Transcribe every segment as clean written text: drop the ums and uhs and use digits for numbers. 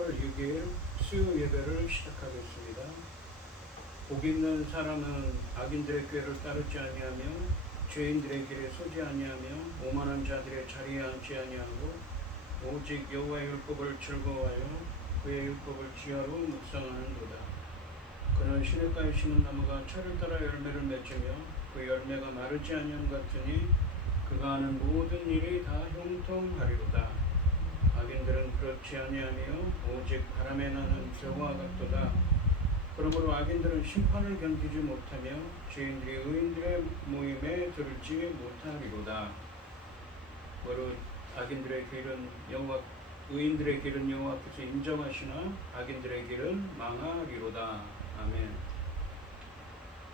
10월 6일 수요 예배를 시작하겠습니다. 복 있는 사람은 악인들의 꾀를 따르지 아니하며 죄인들의 길에 서지 아니하며 오만한 자들의 자리에 앉지 아니하고 오직 여호와의 율법을 즐거워하여 그의 율법을 지하로 묵상하는도다. 그는 시냇가에 심은 나무가 철을 따라 열매를 맺으며 그 열매가 마르지 아니함 같으니 그가 하는 모든 일이 다 형통하리로다. 악인들은 그렇지 아니하며 오직 바람에 나는 벼와 같도다. 그러므로 악인들은 심판을 견디지 못하며 죄인들이 의인들의 모임에 들지 못하리로다. 바로 악인들의 길은 의인들의 길은 여호와께서 인정하시나 악인들의 길은 망하리로다. 아멘.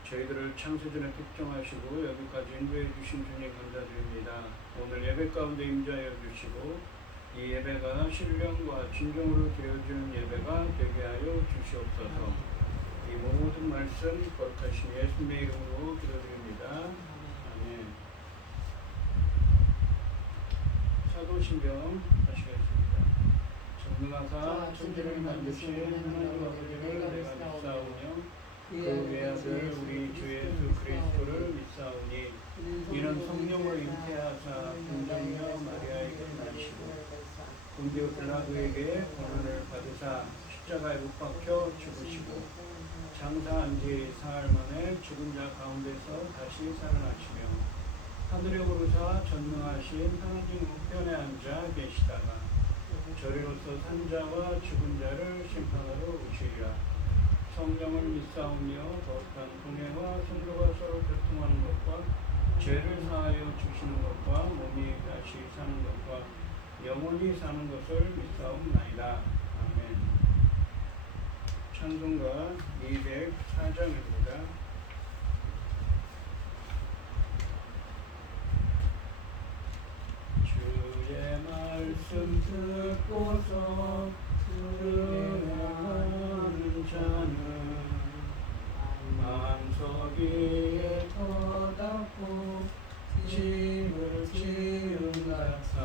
저희들을 창세전에 특정하시고 여기까지 인도해 주신 주님 감사드립니다. 오늘 예배 가운데 임재하여 주시고 이 예배가 신령과 진정으로 드려지는 예배가 되게 하여 주시옵소서. 이 모든 말씀 거룩하신 예수님의 이름으로 기도드립니다. 아멘. 사도신경 하시겠습니다. 전능하사 천지를 만드신 하나님 아버지를 내가 믿사오며 그 외아들 우리 주 예수 그리스도를 믿사오니 이는 성령으로 잉태하사 동정녀 마리아에게 나시고 본디오 빌라도에게 고난을 받으사 십자가에 못 박혀 죽으시고 장사한 지 사흘 만에 죽은 자 가운데서 다시 살아나시며 하늘에 오르사 전능하신 하나님 우편에 앉아 계시다가 저리로서 산 자와 죽은 자를 심판하러 오시리라. 성령을 믿사오며 거룩한 공예와 성도가 서로 교통하는 것과 죄를 사하여 주시는 것과 몸이 다시 사는 것과 영원히 사는 것을 믿사옵나이다. 아멘. 찬송가 204장입니다. 주의 말씀 듣고서 들어가는 자는 반석 위에 터닫고 집을 지은 같아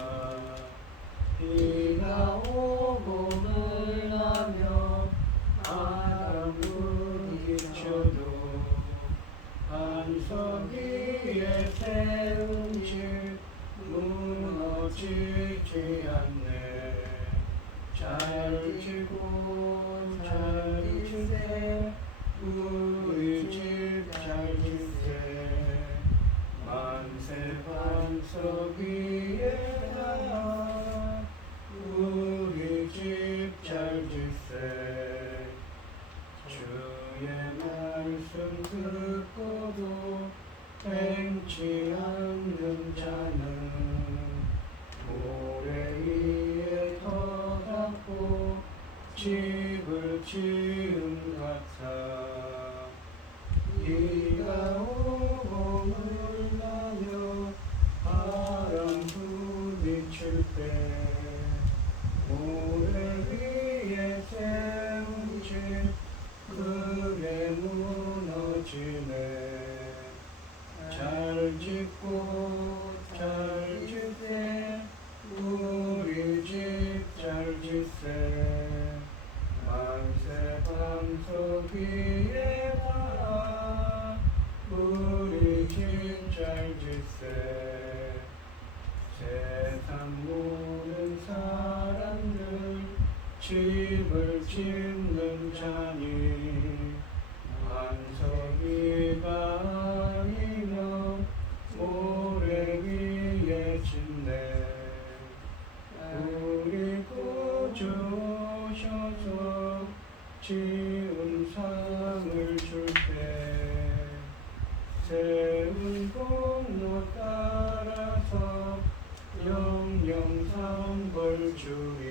비가 오고 물나며 바람 부딪혀도 반석 위에 세운 집 무너지지 않네. 잘 지고 잘 지세 우리 집 잘 지세 만세 반석 위에다가 우리 집 잘 지세. 주의 말씀 듣고도 행치 않는 자는 모래 위에 터닫고 집을 지은 같아 비가 오고 물나며 바람 부딪힐 때 모래 위에 세운 집 그게 무너지네. 잘 짓고 잘 짓세 우리 집 잘 짓세 만세 반석 위에다 우리 집 잘 짓세. 세상 모든 사람들 집을 짓는 자니 반석 위가 아니며 모래 위에 짓네. 우리 구주 오셔서 지은 상을 줄 때 세운 공로 따라서 영영 상벌 주리.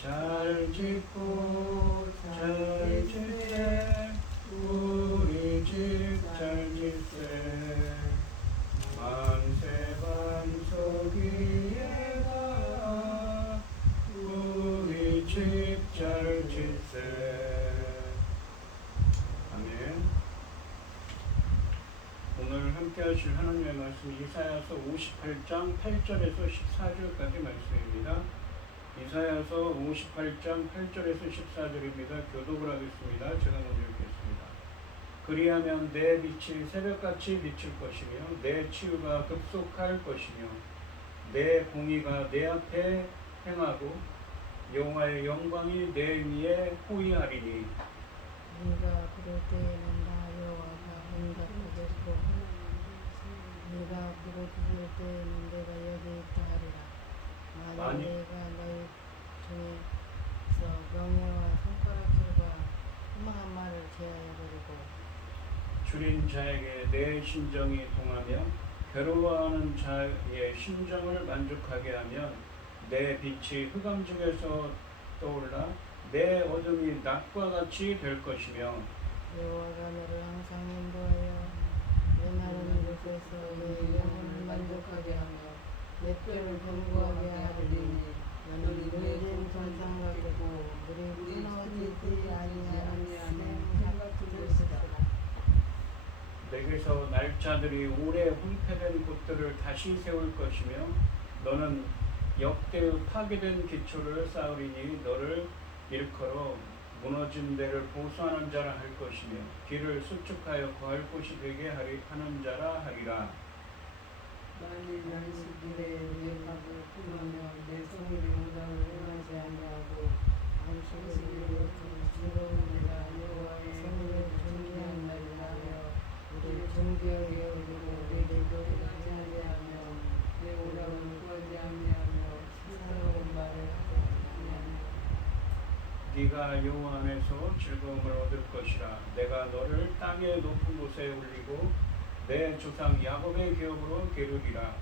잘 짓고 잘 짓세 우리 집 잘 짓세 만세 반석 위에다 우리 집 잘 짓세. 아멘. 오늘 함께 하실 하나님의 말씀 이사야서 58장 8절에서 14절까지 말씀입니다. 이사야서 58장 8절에서 14절입니다. 교독을 하겠습니다. 제가 먼저 읽겠습니다. 그리하면 내 빛이 새벽같이 비칠 것이며 내 치유가 급속할 것이며 내 공의가 내 앞에 행하고 여호와의 영광이 내 위에 호위하리니 네가 부를 때에는 나 여호와가 응답하겠고 네가 부를 때에는 내가 여기 있다 하리라. 만일 내가 너희 중에서 명예와 손가락질과 흠한 말을 제하여 버리고 줄인 자에게 내 심정이 동하며 괴로워하는 자의 심정을 만족하게 하면 내 빛이 흑암 중에서 떠올라 내 어둠이 낮과 같이 될 것이며 여호와가 너를 항상 인도하여 메마른 곳에서 내 영혼을 만족하게 하며 내 뼈를 견고하게 하리니 너는 늘린 동상 같고 물이 끊어지지 아니하는 샘 같은 것이다. 내게서 날짜들이 오래 황폐된 곳들을 다시 세울 것이며 너는 역대의 파괴된 기초를 쌓으리니 너를 일컬어 무너진 데를 보수하는 자라 할 것이며 길을 수축하여 거할 곳이 되게 하는 자라 하리라. 만일 안식일에 내 밥을 품으며 내 성일의 무당을 행하지 아니하고 안식일을 즐거운 데가 여호와의 성을 존귀한 날이라 하며 우리 존귀하게 여기고 내 기도를 하지 아니하며 내 오락을 구하지 아니하며 사사로운 말을 하지 아니하며 네가 여호와 안에서 즐거움을 얻을 것이라. 내가 너를 땅의 높은 곳에 올리고 내 조상 야곱의 기업으로 기르리라.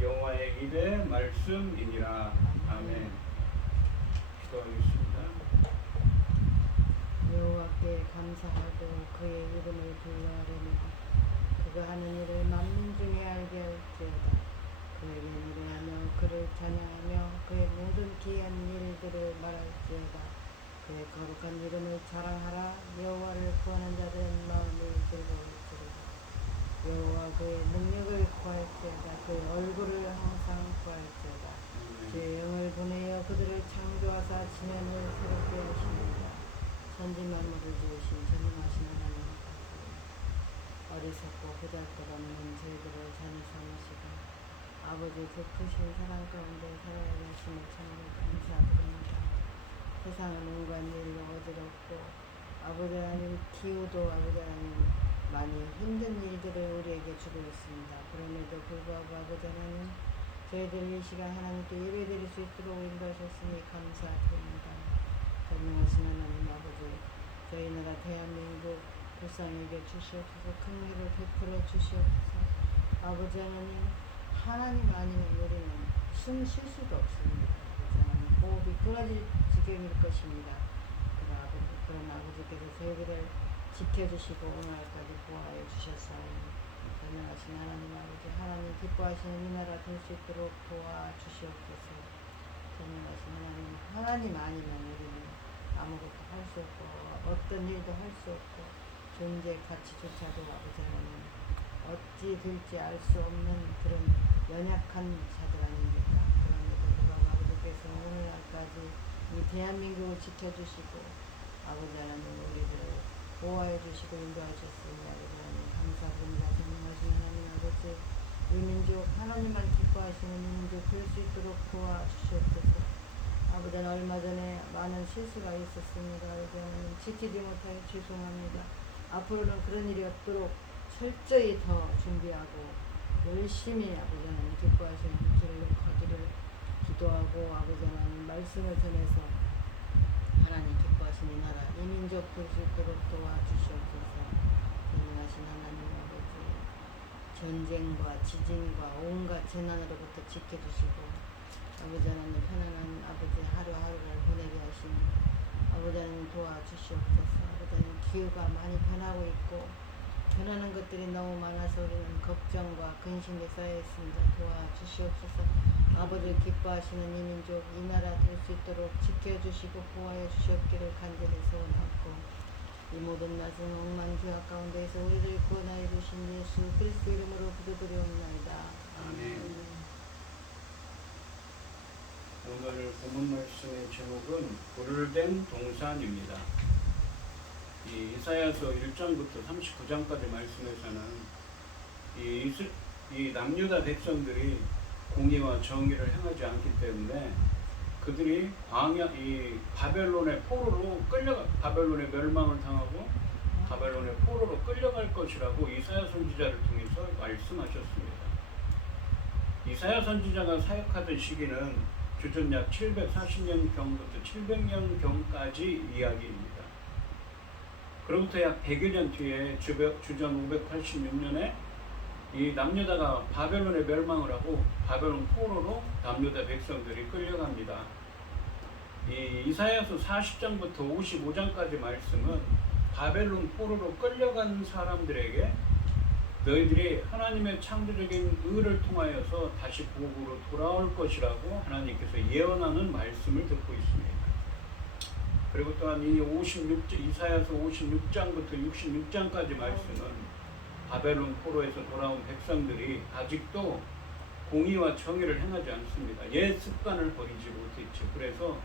여호와의 입의 말씀이니라. 아멘. 기도하겠습니다. 여호와께 감사하고 그의 이름을 두려하려니 그가 하는 일을 만민 중에 알게 할지어다. 그에게 노래하며 그를 찬양하며 그의 모든 기이한 일들을 말할지어다. 그의 거룩한 이름을 자랑하라. 여호와를 구하는 자들은 마음이 즐거울지로다. 여호와 그의 능력을 구할지어다. 그의 얼굴을 항상 구할지어다. 주의 영을 보내어 그들을 창조하사 지면을 새롭게 하시느니라. 천지 만물을 지으신 전능하신 하나님 어리석고 보잘것없는 저희들을 자녀 삼으시고 아버지 그 크신 사랑 가운데 살아야 하심을 참으로 감사드립니다. 세상은 온갖 일로 어지럽고 아버지 하나님 기후도 아버지 하나님 많이 힘든 일들을 우리에게 주고 있습니다. 그럼에도 불구하고 아버지 하나님 저희들 이 시간 하나님께 예배드릴 수 있도록 인도하셨으니 감사드립니다. 전능하신 하나님 아버지 저희 나라 대한민국 불쌍히 여겨 주시옵소서. 큰 일을 베풀어 주시옵소서. 아버지 하나님 아니면 우리는 숨 쉴 수도 없습니다. 아버지 하나님 호흡이 끊어질 지경일 것입니다. 그런 아버지께서 저희들을 지켜주시고 오늘까지 보호하여 주셨사오니 전능하신 하나님 아버지 하나님 기뻐하시는 이 나라 될 수 있도록 도와주시옵소서. 전능하신 하나님 아니면 우리는 아무것도 할 수 없고 어떤 일도 할 수 없고 존재 가치조차도 아버지 하나님 어찌 될지 알 수 없는 그런 연약한 자들 아닙니까? 그럼에도 불구하고 아버지께서 오늘날까지 이 대한민국을 지켜주시고 아버지 하나님 우리들을 보호해 주시고 인도하셨으니 아버지 하나님 감사드립니다. 전능하신 하나님 아버지 이 민족 하나님만 기뻐하시는 이 민족 될 수 있도록 도와주시옵소서. 아버지 얼마 전에 많은 실수가 있었습니다. 아버지 하나님 지키지 못하여 죄송합니다. 앞으로는 그런 일이 없도록 철저히 더 준비하고 열심히 아버지 하나님 기뻐하시는 길을 가기를 기도하고 아버지 하나님 말씀을 전해서 하나님 기뻐하시는 나라 이 민족 될 수 있도록 도와주시옵소서. 전능하신 하나님 아버지 전쟁과 지진과 온갖 재난으로부터 지켜주시고 아버지 하나님 편안한 아버지 하루하루를 보내게 하시니 아버지 하나님 도와주시옵소서. 아버지 하나님 기후가 많이 변하고 있고 변하는 것들이 너무 많아서 우리는 걱정과 근심이 쌓여 있습니다. 도와주시옵소서. 아버지 기뻐하시는 이 민족 이 나라 될 수 있도록 지켜주시고 보호하여 주시옵기를 간절히 소원하고 이 모든 말씀 억만 기와 가운데에서 우리를 구원하여 주신 예수 그리스도 이름으로 기도드리옵나이다. 아멘. 오늘 본문 말씀의 제목은 불된 동산입니다. 이 이사야서 1장부터 39장까지 말씀에서는 이 남유다 백성들이 공의와 정의를 행하지 않기 때문에 그들이 이 바벨론의 포로로 바벨론의 멸망을 당하고 바벨론의 포로로 끌려갈 것이라고 이사야 선지자를 통해서 말씀하셨습니다. 이사야 선지자가 사역하던 시기는 주전 약 740년경부터 700년경까지 이야기입니다. 그로부터 약 100여 년 뒤에 주전 586년에 이 남유다가 바벨론에 멸망을 하고 바벨론 포로로 남유다 백성들이 끌려갑니다. 이 이사야서 40장부터 55장까지 말씀은 바벨론 포로로 끌려간 사람들에게 너희들이 하나님의 창조적인 의를 통하여서 다시 보국으로 돌아올 것이라고 하나님께서 예언하는 말씀을 듣고 있습니다. 그리고 또한 이사야서 56장부터 66장까지 말씀은 바벨론 포로에서 돌아온 백성들이 아직도 공의와 정의를 행하지 않습니다. 옛 습관을 버리지 못했죠. 그래서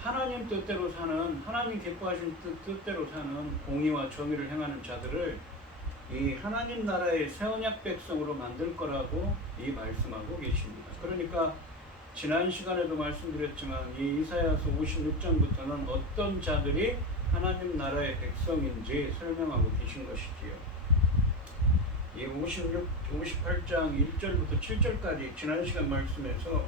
하나님 뜻대로 사는, 하나님 기뻐하신 뜻대로 사는 공의와 정의를 행하는 자들을 이 하나님 나라의 새 언약 백성으로 만들 거라고 이 말씀하고 계십니다. 그러니까 지난 시간에도 말씀드렸지만 이 이사야서 56장부터는 어떤 자들이 하나님 나라의 백성인지 설명하고 계신 것이지요. 이 58장 1절부터 7절까지 지난 시간 말씀에서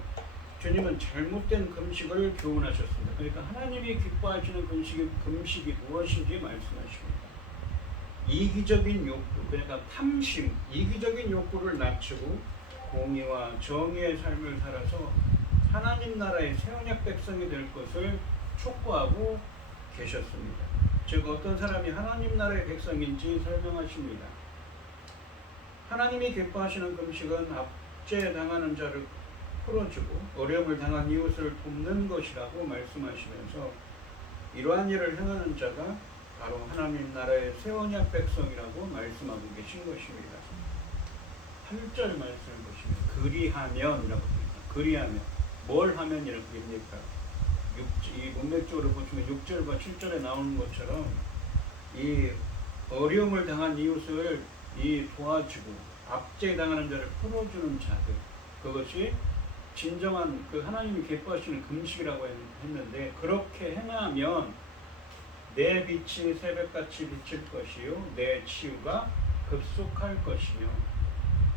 주님은 잘못된 금식을 교훈하셨습니다. 그러니까 하나님이 기뻐하시는 금식이 무엇인지 말씀하십니다. 이기적인 욕구, 그러니까 탐심, 이기적인 욕구를 낮추고 공의와 정의의 삶을 살아서 하나님 나라의 새 언약 백성이 될 것을 촉구하고 계셨습니다. 즉 어떤 사람이 하나님 나라의 백성인지 설명하십니다. 하나님이 기뻐하시는 금식은 압제당하는 자를 풀어주고 어려움을 당한 이웃을 돕는 것이라고 말씀하시면서 이러한 일을 행하는 자가 바로 하나님 나라의 새 언약 백성이라고 말씀하고 계신 것입니다. 8절 말씀을 보시면 그리하면이라고 합니다. 그리하면 뭘 하면이라고 합니까? 이 문맥적으로 보시면 6절과 7절에 나오는 것처럼 이 어려움을 당한 이웃을 도와주고 압제당하는 자를 풀어주는 자들, 그것이 진정한 그 하나님이 기뻐하시는 금식이라고 했는데, 그렇게 행하면 내 빛이 새벽같이 비칠 것이요 내 치유가 급속할 것이며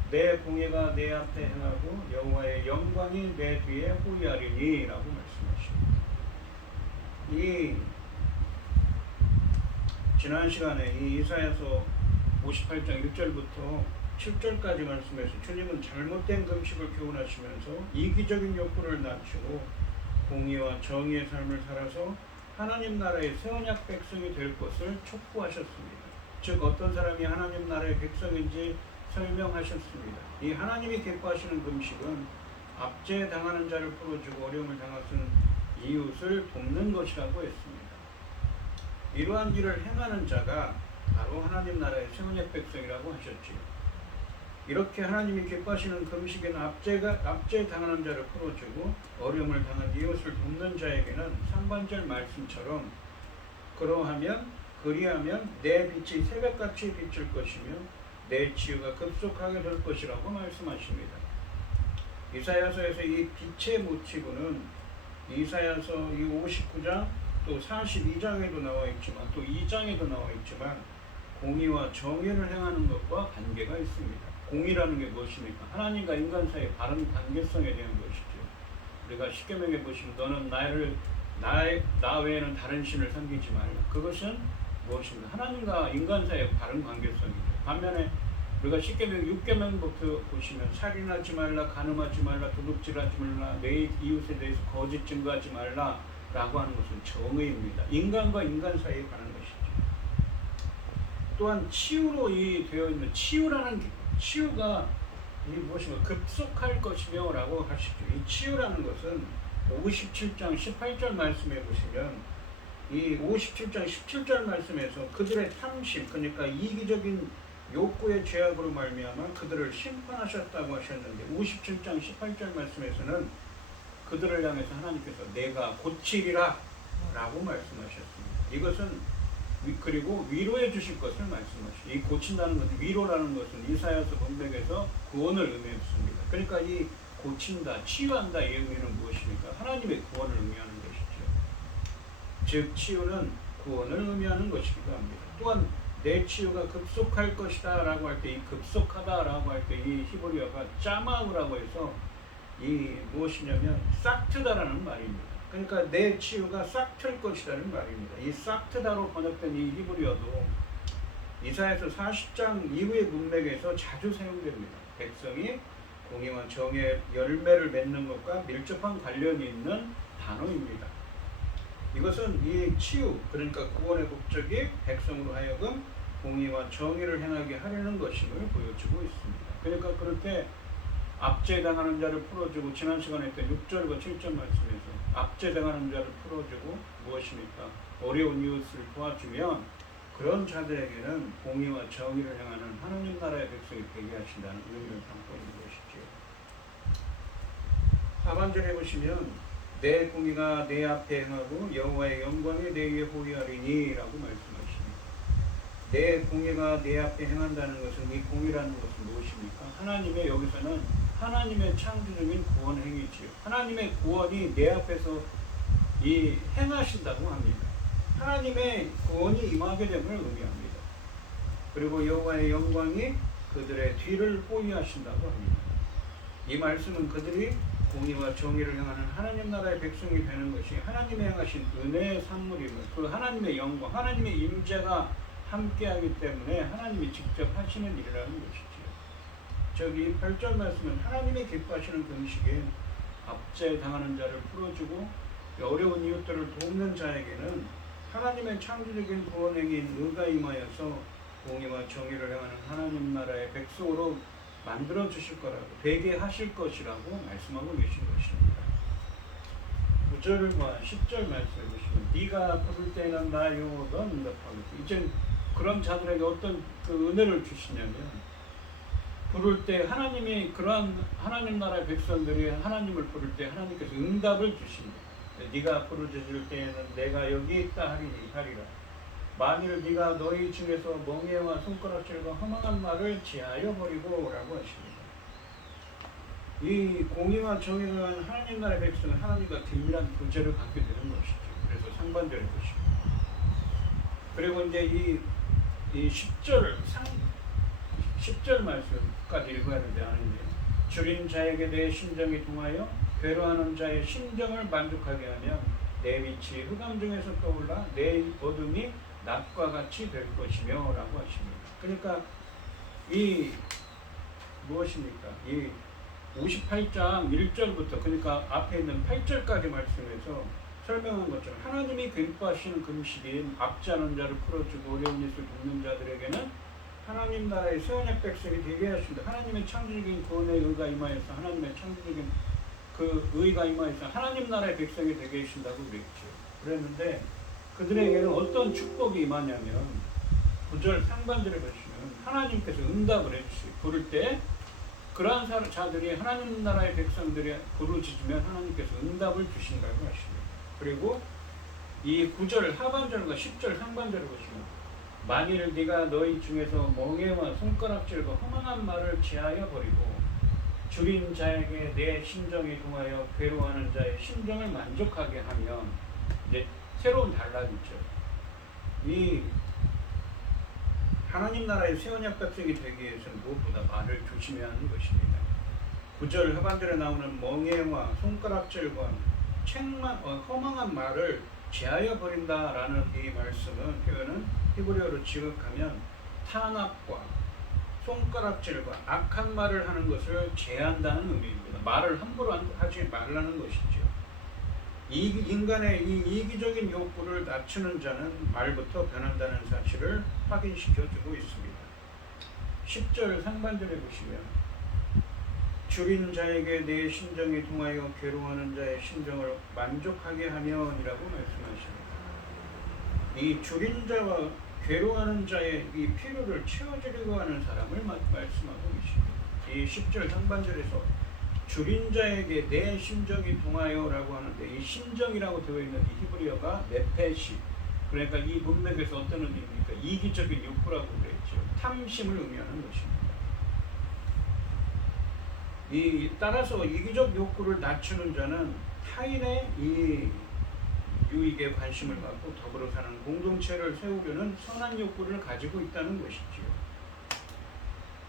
내 공의가 내 앞에 행하고 여호와의 영광이 내 뒤에 호위하리니 라고 말씀하십니다. 이 지난 시간에 이 이사야서 58장 1절부터 7절까지 말씀해서 주님은 잘못된 금식을 교훈하시면서 이기적인 욕구를 낮추고 공의와 정의의 삶을 살아서 하나님 나라의 새 언약 백성이 될 것을 촉구하셨습니다. 즉 어떤 사람이 하나님 나라의 백성인지 설명하셨습니다. 이 하나님이 기뻐하시는 금식은 압제당하는 자를 풀어주고 어려움을 당하신 이웃을 돕는 것이라고 했습니다. 이러한 일을 행하는 자가 바로 하나님 나라의 새 언약 백성이라고 하셨지요. 이렇게 하나님이 기뻐하시는 금식에는 압제당하는 자를 풀어주고 어려움을 당한 이웃을 돕는 자에게는 상반절 말씀처럼 그리하면 내 빛이 새벽같이 비칠 것이며 내 치유가 급속하게 될 것이라고 말씀하십니다. 이사야서에서 이 빛의 모티브는 이사야서 이 59장 또 42장에도 나와 있지만 또 2장에도 나와 있지만 공의와 정의를 행하는 것과 관계가 있습니다. 공의라는 게 무엇입니까? 하나님과 인간 사이의 바른 관계성에 대한 것이죠. 우리가 십계명에 보시면 너는 나 외에는 다른 신을 섬기지 말라. 그것은 무엇입니까? 하나님과 인간 사이의 바른 관계성이죠. 반면에 우리가 십계명 6계명부터 보시면 살인하지 말라, 간음하지 말라, 도둑질하지 말라, 내 이웃에 대해서 거짓 증거하지 말라 라고 하는 것은 정의입니다. 인간과 인간 사이에 관한 것이죠. 또한 치유로 되어 있는 치유가 무엇인가 급속할 것이며 라고 하시죠. 이 치유라는 것은 57장 18절 말씀에 보시면 이 57장 17절 말씀에서 그들의 탐심, 그러니까 이기적인 욕구의 죄악으로 말미암아 그들을 심판하셨다고 하셨는데 57장 18절 말씀에서는 그들을 향해서 하나님께서 내가 고치리라 라고 말씀하셨습니다. 이것은 그리고 위로해 주실 것을 말씀하시죠. 이 고친다는 것은, 위로라는 것은 이사야서 본맥에서 구원을 의미했습니다. 그러니까 이 고친다, 치유한다 이 의미는 무엇입니까? 하나님의 구원을 의미하는 것이죠. 즉 치유는 구원을 의미하는 것이기도 합니다. 또한 내 치유가 급속할 것이다 라고 할 때 이 급속하다 라고 할 때 이 히브리어가 짜마우라고 해서 이 무엇이냐면 싹트다라는 말입니다. 그러니까 내 치유가 싹틀 것이라는 말입니다. 이 싹트다로 번역된 이 히브리어도 이사야서 40장 이후의 문맥에서 자주 사용됩니다. 백성이 공의와 정의 열매를 맺는 것과 밀접한 관련이 있는 단어입니다. 이것은 이 치유, 그러니까 구원의 목적이 백성으로 하여금 공의와 정의를 행하게 하려는 것임을 보여주고 있습니다. 그러니까 그럴 때 압제당하는 자를 풀어주고, 지난 시간에 했던 6절과 7절 말씀에서 압제당하는 자를 풀어주고 무엇입니까? 어려운 이웃을 도와주면 그런 자들에게는 공의와 정의를 행하는 하나님 나라의 백성이 되게 하신다는 의미를 담고 있는 것이죠. 하반절에 보시면 내 공의가 내 앞에 행하고 여호와의 영광이 내 위에 보이하리니 라고 말씀하십니다. 내 공의가 내 앞에 행한다는 것은, 이 공의라는 것은 무엇입니까? 하나님의, 여기서는 하나님의 창조적인 구원 행위지요. 하나님의 구원이 내 앞에서 이 행하신다고 합니다. 하나님의 구원이 임하게 됨을 의미합니다. 그리고 여호와의 영광이 그들의 뒤를 호위하신다고 합니다. 이 말씀은 그들이 공의와 정의를 행하는 하나님 나라의 백성이 되는 것이 하나님의 행하신 은혜의 산물임을, 그 하나님의 영광, 하나님의 임재가 함께하기 때문에 하나님이 직접 하시는 일이라는 것이지요. 저기 8절 말씀은 하나님이 기뻐하시는 금식에 압제당하는 자를 풀어주고 어려운 이웃들을 돕는 자에게는 하나님의 창조적인 구원행위인 의가 임하여서 공의와 정의를 행하는 하나님 나라의 백성으로 만들어 주실 거라고, 되게 하실 것이라고 말씀하고 계신 것입니다. 9절과 10절 말씀해 보시면 네가 부를 때는 나 여호와가 응답하겠다. 이제 그런 자들에게 어떤 그 은혜를 주시냐면, 부를 때 하나님이, 그러한 하나님 나라의 백성들이 하나님을 부를 때 하나님께서 응답을 주신다. 네가 부르짖을 때에는 내가 여기 있다 하리라. 만일 네가 너희 중에서 멍에와 손가락질과 허망한 말을 제하여 버리고 라고 하십니다. 이 공의와 정의를 위한 하나님 나라의 백성은 하나님과 긴밀한 교제를 갖게 되는 것이죠. 그래서 상반절에 보십니다. 그리고 이제 이 10절 말씀까지 읽어야 되지 않은데, 줄인 자에게 내 심정이 동하여 괴로워하는 자의 심정을 만족하게 하면 내 빛이 흑암 중에서 떠올라 내 어둠이 낮과 같이 될 것이며 라고 하십니다. 그러니까 이 무엇입니까? 이 58장 1절부터, 그러니까 앞에 있는 8절까지 말씀에서 설명한 것처럼 하나님이 기뻐하시는 금식인 압제하는 자를 풀어주고 어려운 이웃을 돕는 자들에게는 하나님 나라의 새 언약 백성이 되게 하신다. 하나님의 창조적인 구원의 의가 임하여서, 하나님의 창조적인 그 의가 임하여서 하나님 나라의 백성이 되게 하신다고 그랬죠. 그랬는데 그들에게는 어떤 축복이 임하냐면, 9절 상반절에 보시면 하나님께서 응답을 해주시고, 부를 때 그러한 자들이 하나님 나라의 백성들이 부르짖으면 하나님께서 응답을 주신다고 하십니다. 그리고 이 9절 하반절과 10절 상반절을 보시면, 만일 네가 너희 중에서 멍에와 손가락질과 허망한 말을 제하여 버리고 줄인 자에게 내 심정이 동하여 괴로워하는 자의 심정을 만족하게 하면, 이제 새로운 단락이죠. 이 하나님 나라의 새 언약 백성이 되기 위해서는 무엇보다 말을 조심해야 하는 것입니다. 9절 하반절에 나오는 멍에와 손가락질과 허망한 말을 제하여 버린다라는 이 말씀은, 표현은 히브리어로 지극하면 탄압과 손가락질과 악한 말을 하는 것을 제한다는 의미입니다. 말을 함부로 하지 말라는 것이죠. 인간의 이 이기적인 욕구를 낮추는 자는 말부터 변한다는 사실을 확인시켜주고 있습니다. 10절 상반절에 보시면 줄인 자에게 내 심정이 동하여 괴로워하는 자의 심정을 만족하게 하면이라고 말씀하십니다. 이 줄인 자와 괴로워하는 자의 이 필요를 채워주려고 하는 사람을 말씀하고 계십니다. 이 10절 상반절에서 줄인 자에게 내 심정이 동하여라고 하는데, 이 심정이라고 되어 있는 이 히브리어가 네페시, 그러니까 이 문맥에서 어떤 의미입니까? 이기적인 욕구라고 그랬죠. 탐심을 의미하는 것입니다. 따라서 이기적 욕구를 낮추는 자는 타인의 이 유익에 관심을 갖고 더불어 사는 공동체를 세우려는 선한 욕구를 가지고 있다는 것이지요.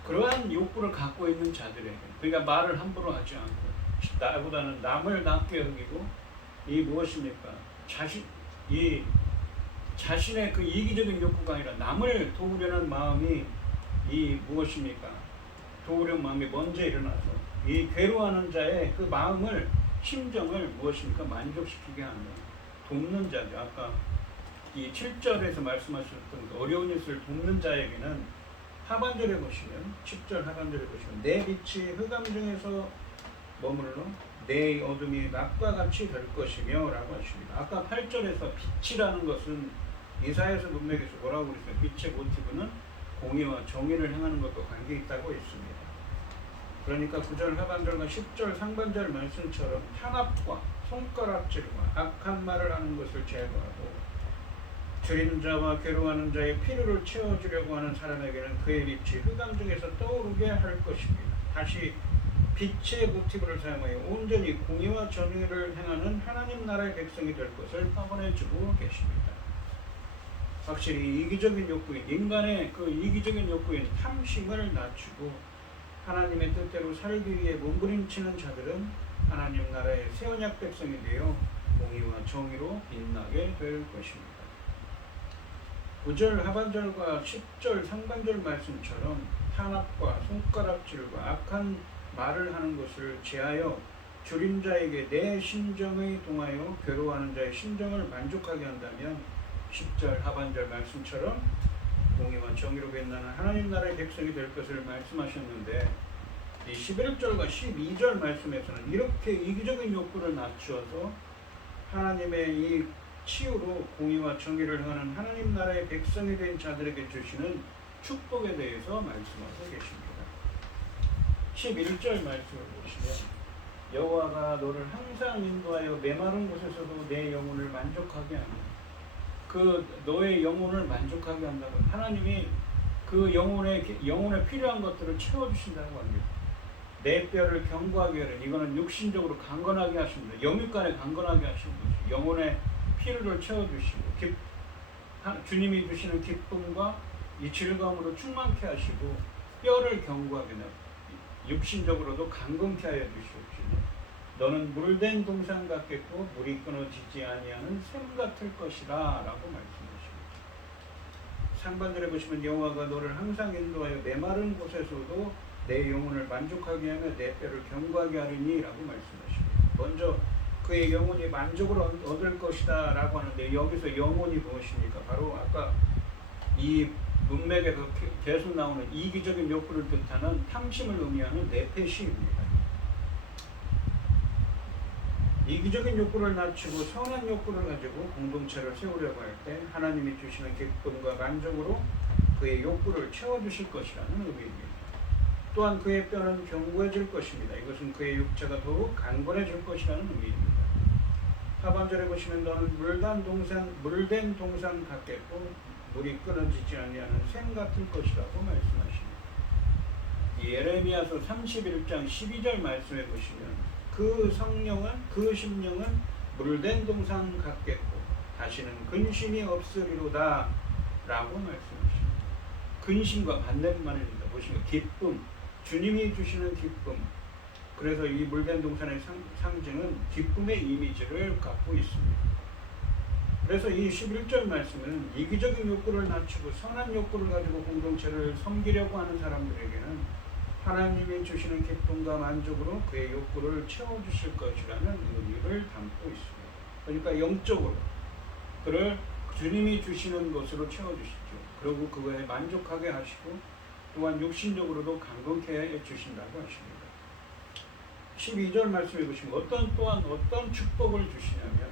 그러한 욕구를 갖고 있는 자들에게, 그러니까 말을 함부로 하지 않고 나보다는 남을 낮게 여기고, 이 무엇입니까? 자신의 그 이기적인 욕구가 아니라 남을 도우려는 마음이, 이 무엇입니까? 도우려는 마음이 먼저 일어나서 이 괴로워하는 자의 그 마음을, 심정을 무엇입니까? 만족시키게 하는, 돕는 자죠. 아까 이 7절에서 말씀하셨던 그 어려운 일을 돕는 자에게는 하반절에 보시면, 10절 하반절에 보시면 내 빛이 흑암 중에서 머물러 내 어둠이 낮과 같이 될 것이며 라고 하십니다. 아까 8절에서 빛이라는 것은 이사야서 문맥에서 뭐라고 그랬어요? 빛의 모티브는 공의와 정의를 행하는 것과 관계 있다고 했습니다. 그러니까 9절 하반절과 10절 상반절 말씀처럼 탄압과 손가락질과 악한 말을 하는 것을 제거하고, 줄이는 자와 괴로워하는 자의 필요를 채워주려고 하는 사람에게는 그의 빛이 흑암 중에서 떠오르게 할 것입니다. 다시 빛의 모티브를 사용하여 온전히 공의와 정의를 행하는 하나님 나라의 백성이 될 것을 확언해주고 계십니다. 확실히 이기적인 욕구인, 인간의 그 이기적인 욕구인 탐심을 낮추고 하나님의 뜻대로 살기 위해 몸부림치는 자들은 하나님 나라의 새 언약 백성이 되어 공의와 정의로 빛나게 될 것입니다. 9절 하반절과 10절 상반절 말씀처럼 탄압과 손가락질과 악한 말을 하는 것을 제하여 줄인 자에게 내 심정의 동하여 괴로워하는 자의 심정을 만족하게 한다면, 10절 하반절 말씀처럼 공의와 정의로 빛나는 하나님 나라의 백성이 될 것을 말씀하셨는데, 이 11절과 12절 말씀에서는 이렇게 이기적인 욕구를 낮추어서 하나님의 이 치유로 공의와 정의를 행하는 하나님 나라의 백성이 된 자들에게 주시는 축복에 대해서 말씀하고 계십니다. 11절 말씀을 보시면 여호와가 너를 항상 인도하여 메마른 곳에서도 내 영혼을 만족하게 하며, 그 너의 영혼을 만족하게 한다고, 하나님이 그 영혼에 필요한 것들을 채워주신다고 합니다. 내 뼈를 견고하게 하는, 이거는 육신적으로 강건하게 하십니다. 영육간에 강건하게 하시는 것이 영혼의 필요를 채워주시고, 주님이 주시는 기쁨과 이 즐거움으로 충만케 하시고, 뼈를 견고하게 하고 육신적으로도 강건케 하여 주시옵시며, 너는 물된 동산 같겠고 물이 끊어지지 아니하는 샘 같을 것이다 라고 말씀하십니다. 상반절에 보시면 여호와가 너를 항상 인도하여 메마른 곳에서도 내 영혼을 만족하게 하며 내 뼈를 견고하게 하리니 라고 말씀하십니다. 먼저 그의 영혼이 만족을 얻을 것이다 라고 하는데, 여기서 영혼이 무엇입니까? 바로 아까 이 문맥에서 계속 나오는 이기적인 욕구를 뜻하는 탐심을 의미하는 네페시입니다. 이기적인 욕구를 낮추고 선한 욕구를 가지고 공동체를 세우려고 할 때 하나님이 주시는 기쁨과 만족으로 그의 욕구를 채워주실 것이라는 의미입니다. 또한 그의 뼈는 견고해질 것입니다. 이것은 그의 육체가 더욱 강건해질 것이라는 의미입니다. 하반절에 보시면 너는 물된 동산 같겠고 물이 끊어지지 아니하는 샘 같을 것이라고 말씀하십니다. 예레미야서 31장 12절 말씀에 보시면 그 성령은, 그 심령은 물된 동산 같겠고 다시는 근심이 없으리로다 라고 말씀하십니다. 근심과 반대말입니다. 보시면 기쁨, 주님이 주시는 기쁨, 그래서 이 물된 동산의 상징은 기쁨의 이미지를 갖고 있습니다. 그래서 이 11절 말씀은 이기적인 욕구를 낮추고 선한 욕구를 가지고 공동체를 섬기려고 하는 사람들에게는 하나님이 주시는 기쁨과 만족으로 그의 욕구를 채워주실 것이라는 의미를 담고 있습니다. 그러니까 영적으로 그를 주님이 주시는 것으로 채워주시죠. 그리고 그거에 만족하게 하시고 또한 육신적으로도 강건케 해주신다고 하십니다. 12절 말씀해 보시면 또한 어떤 축복을 주시냐면,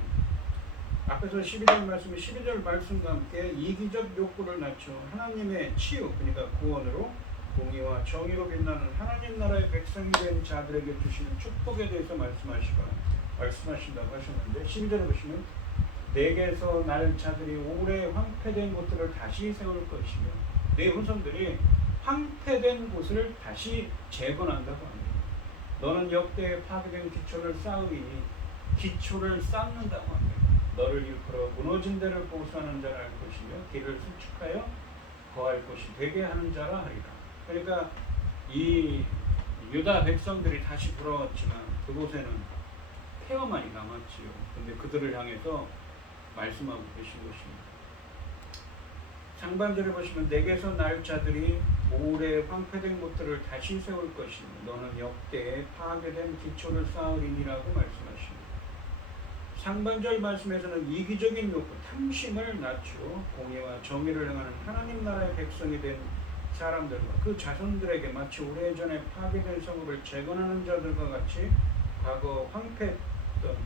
앞에서 12절 말씀이 12절 말씀과 함께 이기적 욕구를 낮춰 하나님의 치유, 그러니까 구원으로 공의와 정의로 빛나는 하나님 나라의 백성이 된 자들에게 주시는 축복에 대해서 말씀하신다고 하셨는데 12절에 보시면 내게서 날 자들이 오래 황폐된 곳들을 다시 세울 것이며 내 후손들이 황폐된 곳을 다시 재건한다고 합니다. 너는 역대에 파괴된 기초를 쌓으리니 기초를 쌓는다고 합니다. 너를 일컬어 무너진 데를 보수하는 자라 할 것이며 길을 수축하여 거할 곳이 되게 하는 자라 하리라. 그러니까 이 유다 백성들이 다시 돌아왔지만 그곳에는 폐허만이 남았지요. 근데 그들을 향해서 말씀하고 계신 것입니다. 상반절에 보시면 내게서 날 자들이 오래 황폐된 곳들을 다시 세울 것이며 너는 역대에 파괴된 기초를 쌓으리니라고 말씀하십니다. 상반절 말씀에서는 이기적인 욕구, 탐심을 낮추어 공의와 정의를 행하는 하나님 나라의 백성이 된 사람들과 그 자손들에게 마치 오래전에 파괴된 성읍을 재건하는 자들과 같이 과거 황폐했던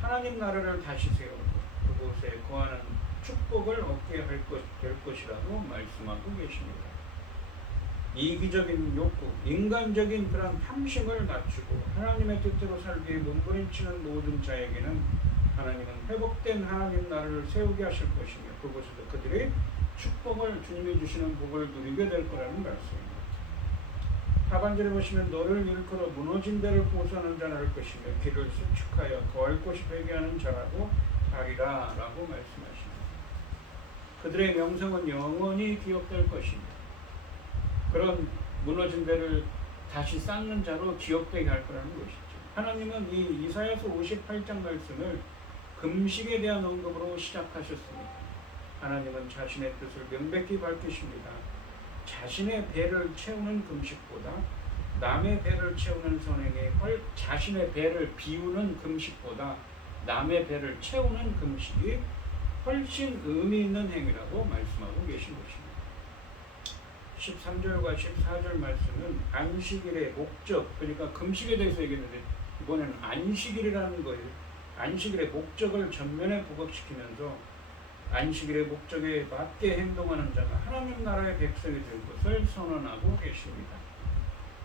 하나님 나라를 다시 세우고 그곳에 거하는 축복을 얻게 될 것이라고 말씀하고 계십니다. 이기적인 욕구, 인간적인 그런 탐심을 낮추고 하나님의 뜻대로 살기 위해 몸부림치는 모든 자에게는 하나님은 회복된 하나님 나라를 세우게 하실 것이며 그곳에서 그들이 축복을 주님이 주시는 복을 누리게 될 거라는 말씀입니다. 하반절에 보시면 너를 일컬어 무너진 데를 보수하는 자라 할 것이며 길을 수축하여 거할 곳이 되게 하는 자라고 하리라 라고 말씀하십니다. 그들의 명성은 영원히 기억될 것입니다. 그런 무너진 데를 다시 쌓는 자로 기억되게 할 거라는 것이죠. 하나님은 이 이사야서 58장 말씀을 금식에 대한 언급으로 시작하셨습니다. 하나님은 자신의 뜻을 명백히 밝히십니다. 자신의 배를 채우는 금식보다 남의 배를 채우는 선행에 자신의 배를 비우는 금식보다 남의 배를 채우는 금식이 훨씬 의미 있는 행위라고 말씀하고 계신 것입니다. 13절과 14절 말씀은 안식일의 목적, 그러니까 금식에 대해서 얘기했는데 이번에는 안식일이라는 거예요. 안식일의 목적을 전면에 부각시키면서 안식일의 목적에 맞게 행동하는 자가 하나님 나라의 백성이 될 것을 선언하고 계십니다.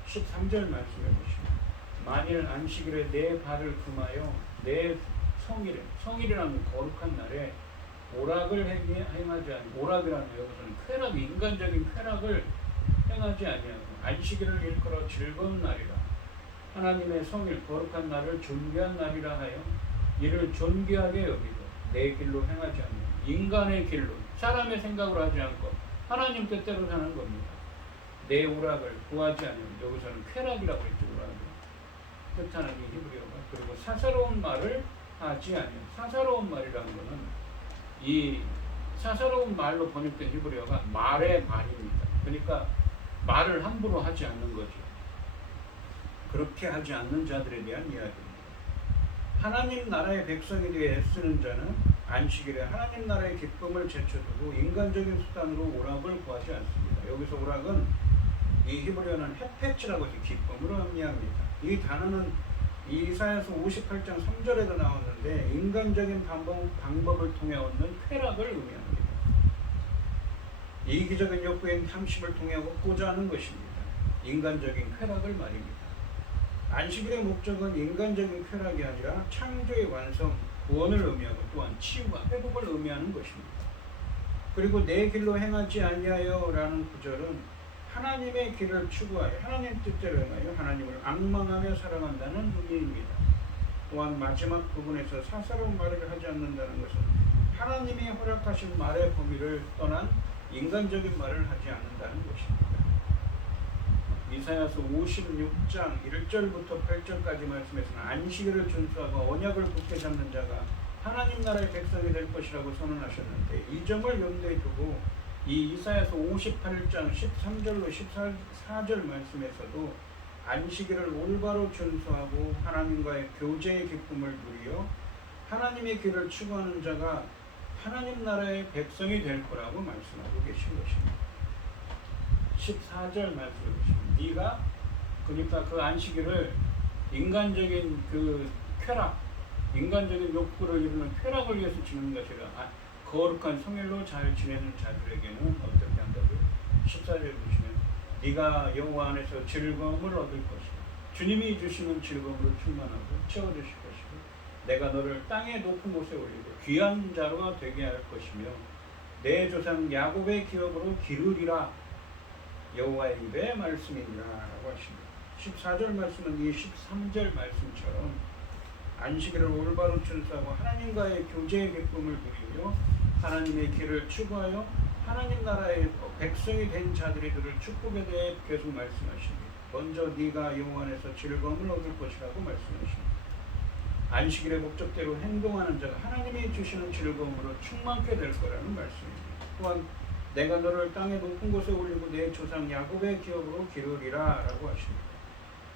13절 말씀해 보시면 만일 안식일에 내 발을 금하여 내 성일이라는 거룩한 날에 오락을 행하지 아니하고 오락이라는 여기서는 쾌락, 인간적인 쾌락을 행하지 아니하고 안식일을 일컬어 즐거운 날이라 하나님의 성일 거룩한 날을 존귀한 날이라 하여 이를 존귀하게 여기고 내 길로 행하지 아니하고 인간의 길로 사람의 생각으로 하지 않고 하나님 뜻대로 사는 겁니다. 내 오락을 구하지 않으면 여기서는 쾌락이라고 했죠. 오락을 뜻하는 이 히브리어가. 그리고 사사로운 말을 하지 않으면 사사로운 말이라는 것은 이 사사로운 말로 번역된 히브리어가 말의 말입니다. 그러니까 말을 함부로 하지 않는 거죠. 그렇게 하지 않는 자들에 대한 이야기입니다. 하나님 나라의 백성이 되어 애쓰는 자는 안식일에 하나님 나라의 기쁨을 제쳐두고 인간적인 수단으로 오락을 구하지 않습니다. 여기서 오락은 이 히브리어는 헤페츠라고 해서 기쁨으로 의미합니다. 이 단어는 이사야서 58장 3절에도 나왔는데 인간적인 방법을 통해 얻는 쾌락을 의미합니다. 이기적인 욕구인 탐심을 통해 얻고자 하는 것입니다. 인간적인 쾌락을 말입니다. 안식일의 목적은 인간적인 쾌락이 아니라 창조의 완성, 구원을 의미하고 또한 치유와 회복을 의미하는 것입니다. 그리고 내 길로 행하지 아니하여 라는 구절은 하나님의 길을 추구하여 하나님 뜻대로 행하여 하나님을 앙망하며 살아간다는 의미입니다. 또한 마지막 부분에서 사사로운 말을 하지 않는다는 것은 하나님이 허락하신 말의 범위를 떠난 인간적인 말을 하지 않는다는 것입니다. 이사야서 56장 1절부터 8절까지 말씀에서는 안식일을 준수하고 언약을 굳게 잡는 자가 하나님 나라의 백성이 될 것이라고 선언하셨는데 이 점을 염두에 두고 이 이사야서 58장 13절로 14절 말씀에서도 안식일을 올바로 준수하고 하나님과의 교제의 기쁨을 누리어 하나님의 길을 추구하는 자가 하나님 나라의 백성이 될 거라고 말씀하고 계신 것입니다. 14절 말씀해 보시면 네가 그러니까 그 안식일을 인간적인 그 쾌락, 인간적인 욕구를 이루는 쾌락을 위해서 지는 것이라 거룩한 성일로 잘 지내는 자들에게는 어떻게 한다고요? 14절에 보시면 네가 여호와 안에서 즐거움을 얻을 것이다. 주님이 주시는 즐거움으로 충만하고 채워주실 것이고 내가 너를 땅의 높은 곳에 올리고 귀한 자로가 되게 할 것이며 내 조상 야곱의 기업으로 기르리라. 여호와의 입의 말씀이니라 라고 하십니다. 14절 말씀은 이 13절 말씀처럼 안식일을 올바로 준수하고 하나님과의 교제의 기쁨을 누리며 하나님의 길을 추구하여 하나님 나라의 백성이 된 자들의 축복에 대해 계속 말씀하십니다. 먼저 네가 여호와 안에서 즐거움을 얻을 것이라고 말씀하십니다. 안식일의 목적대로 행동하는 자가 하나님이 주시는 즐거움으로 충만케 될 거라는 말씀입니다. 또한 내가 너를 땅의 높은 곳에 올리고 내 조상 야곱의 기업으로 기르리라 라고 하십니다.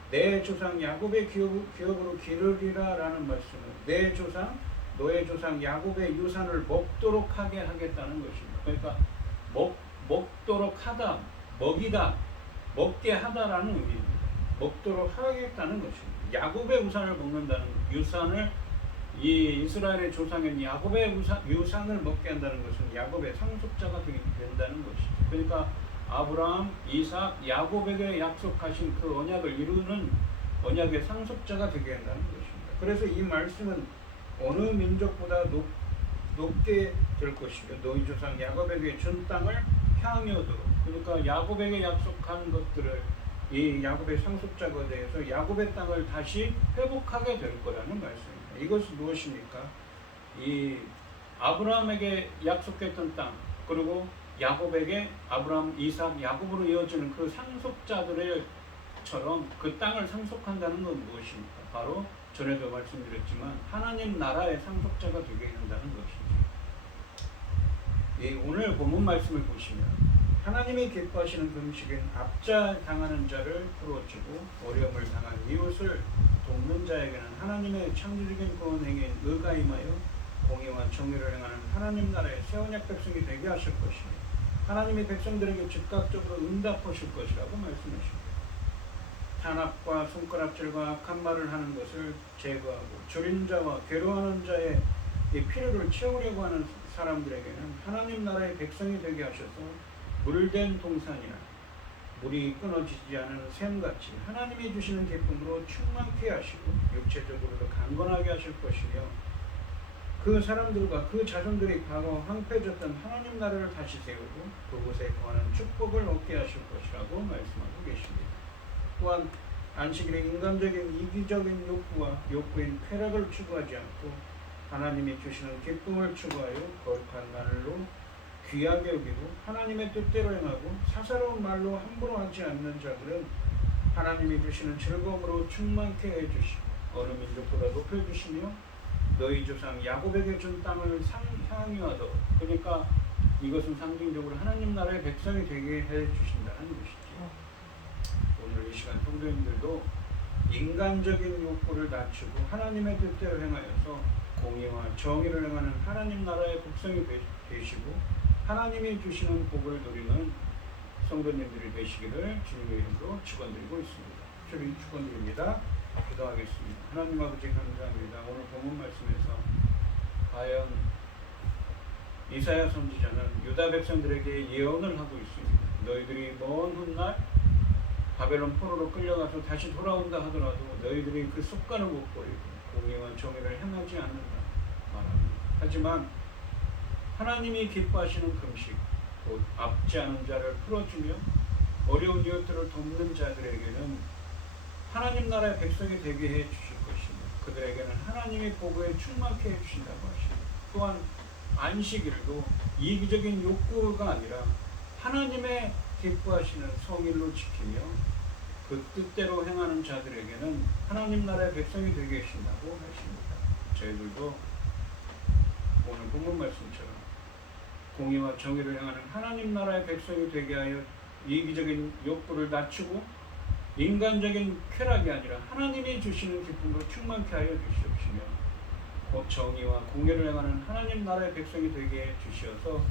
내 조상 야곱의 기업으로 기르리라 라는 말씀은 내 조상, 너의 조상 야곱의 유산을 먹도록 하게 하겠다는 것입니다. 그러니까 먹도록 하다, 먹이다, 먹게 하다라는 의미입니다. 먹도록 하겠다는 것입니다. 야곱의 우산을 먹는다는 유산을 이 이스라엘의 조상인 야곱의 유산을 먹게 한다는 것은 야곱의 상속자가 된다는 것이죠. 그러니까 아브라함, 이삭, 야곱에게 약속하신 그 언약을 이루는 언약의 상속자가 되게 한다는 것입니다. 그래서 이 말씀은 어느 민족보다 높게 될 것이며 너희 조상 야곱에게 준 땅을 향하여도 그러니까 야곱에게 약속한 것들을 이 야곱의 상속자가 대해서 야곱의 땅을 다시 회복하게 될 거라는 말씀입니다. 이것은 무엇입니까? 이 아브라함에게 약속했던 땅 그리고 야곱에게 아브라함, 이삭, 야곱으로 이어지는 그 상속자들처럼 그 땅을 상속한다는 건 무엇입니까? 바로 전에도 말씀드렸지만 하나님 나라의 상속자가 되게 한다는 것이죠. 오늘 본문 말씀을 보시면 하나님이 기뻐하시는 금식은 압자 당하는 자를 풀어주고 어려움을 당한 이웃을 돕는 자에게는 하나님의 창조적인 구원 행위에 의가임하여 공의와 정의를 행하는 하나님 나라의 새 언약 백성이 되게 하실 것이며 하나님의 백성들에게 즉각적으로 응답하실 것이라고 말씀하십니다. 탄압과 손가락질과 악한 말을 하는 것을 제거하고 줄인 자와 괴로워하는 자의 필요를 채우려고 하는 사람들에게는 하나님 나라의 백성이 되게 하셔서 물된 동산이나 물이 끊어지지 않은 샘같이 하나님이 주시는 기쁨으로 충만케 하시고 육체적으로도 강건하게 하실 것이며 그 사람들과 그 자손들이 과거 황폐해졌던 하나님 나라를 다시 세우고 그곳에 거하는 축복을 얻게 하실 것이라고 말씀하고 계십니다. 또한 안식일에 인간적인 이기적인 욕구인 쾌락을 추구하지 않고 하나님이 주시는 기쁨을 추구하여 거룩한 날로 귀하게 여기고 하나님의 뜻대로 행하고 사사로운 말로 함부로 하지 않는 자들은 하나님이 주시는 즐거움으로 충만케 해주시고 어느 민족보다 높여주시며 너희 조상 야곱에게 준 땅을 향유하도록 그러니까 이것은 상징적으로 하나님 나라의 백성이 되게 해주신다는 것이죠. 오늘 이 시간 성도님들도 인간적인 욕구를 낮추고 하나님의 뜻대로 행하여서 공의와 정의를 행하는 하나님 나라의 백성이 되시고 하나님이 주시는 복을 누리는 성도님들이 되시기를 주님의 이름으로 축원드리고 있습니다. 주님 축원드립니다. 기도하겠습니다. 하나님 아버지 감사합니다. 오늘 본문 말씀에서 과연 이사야 선지자는 유다 백성들에게 예언을 하고 있습니다. 너희들이 먼 훗날 바벨론 포로로 끌려가서 다시 돌아온다 하더라도 너희들이 그 습관을 못 버리고 공의와 정의를 행하지 않는다 말합니다. 하지만 하나님이 기뻐하시는 금식, 곧 앞지 않은 자를 풀어주며 어려운 이웃들을 돕는 자들에게는 하나님 나라의 백성이 되게 해 주실 것이며 그들에게는 하나님의 복에 충만케 해 주신다고 하십니다. 또한 안식일도 이기적인 욕구가 아니라 하나님의 기뻐하시는 성일로 지키며 그 뜻대로 행하는 자들에게는 하나님 나라의 백성이 되게 하신다고 하십니다. 저희들도 오늘 본문 말씀처럼 공의와 정의를 행하는 하나님 나라의 백성이 되게 하여 이기적인 욕구를 낮추고 인간적인 쾌락이 아니라 하나님이 주시는 기쁨으로 충만케 하여 주시옵시며 곧 정의와 공의를 행하는 하나님 나라의 백성이 되게 해 주시어서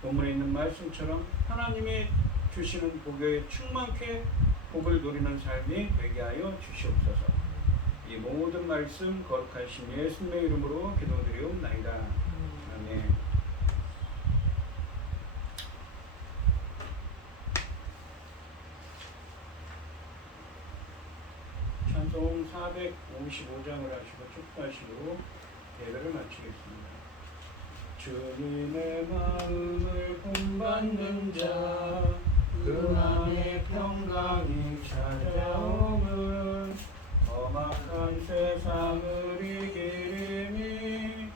본문에 있는 말씀처럼 하나님이 주시는 복에 충만케 복을 누리는 삶이 되게 하여 주시옵소서. 이 모든 말씀 거룩하신 예수님의 이름으로 기도드리옵나이다. 아멘. 455장을 하시고 축도하시고 예배를 마치겠습니다. 주님의 마음을 본받는 자, 그 안에 평강이 찾아오면 험악한 세상을 이기리니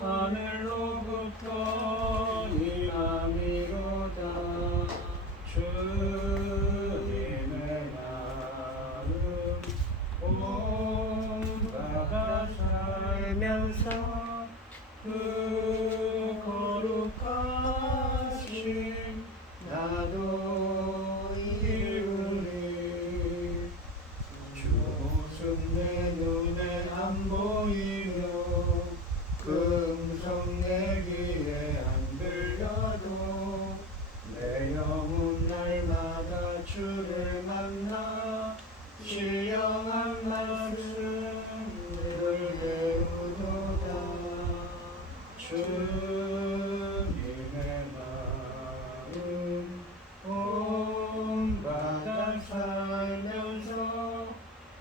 하늘로부터 임함이로다. 주님의 마음 본받아 살면서 그 거룩하심 나도 이루리. 주 모습 내 눈에 안 보이며 그 음성 내 귀에 안 들려도 내 영혼 날마다 주를 만나 신령한 말씀을 배우도다. 주님의 마음 본받아 살면서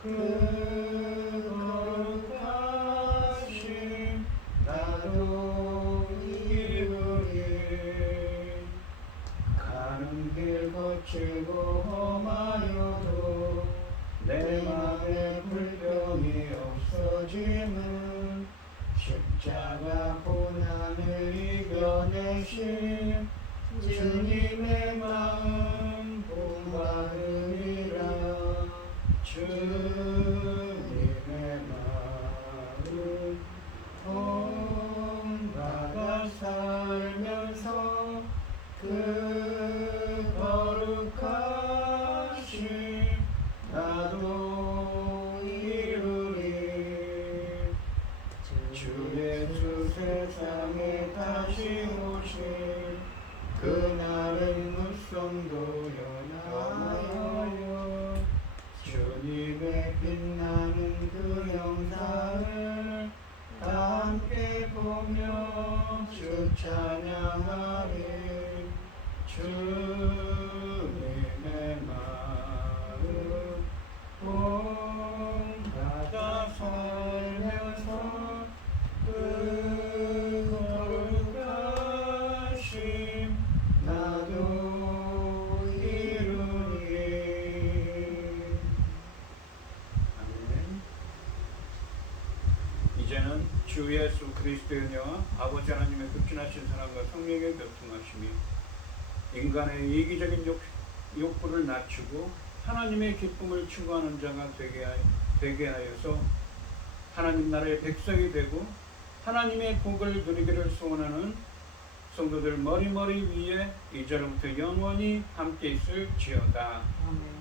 그 거룩하심 나도 이루리. 가는 길 거칠고 험하여도 내 맘에 불평이 없어지는 십자가 고난을 이겨내신 주님의 마음 본받으리라. 주님의 마음 본받아 살면서 그 거룩하심 나도 이루리. 주 예수 세상에 다시 오실 그날의 눈송도 연하여 주님의 빛나는 그 영상을 다 함께 보며 주 찬양하리. 주님의 마음 본받아 살면서 그 거룩하심 나도 이루니. 아멘. 이제는 주 예수 그리스도의 은혜와 아버지 하나님의 극진하신 사랑과 성령의 교통하심이 인간의 이기적인 욕구를 낮추고 하나님의 기쁨을 추구하는 자가 되게 하여서 하나님 나라의 백성이 되고 하나님의 복을 누리기를 소원하는 성도들 머리머리 위에 이제로부터 영원히 함께 있을지어다. 아멘.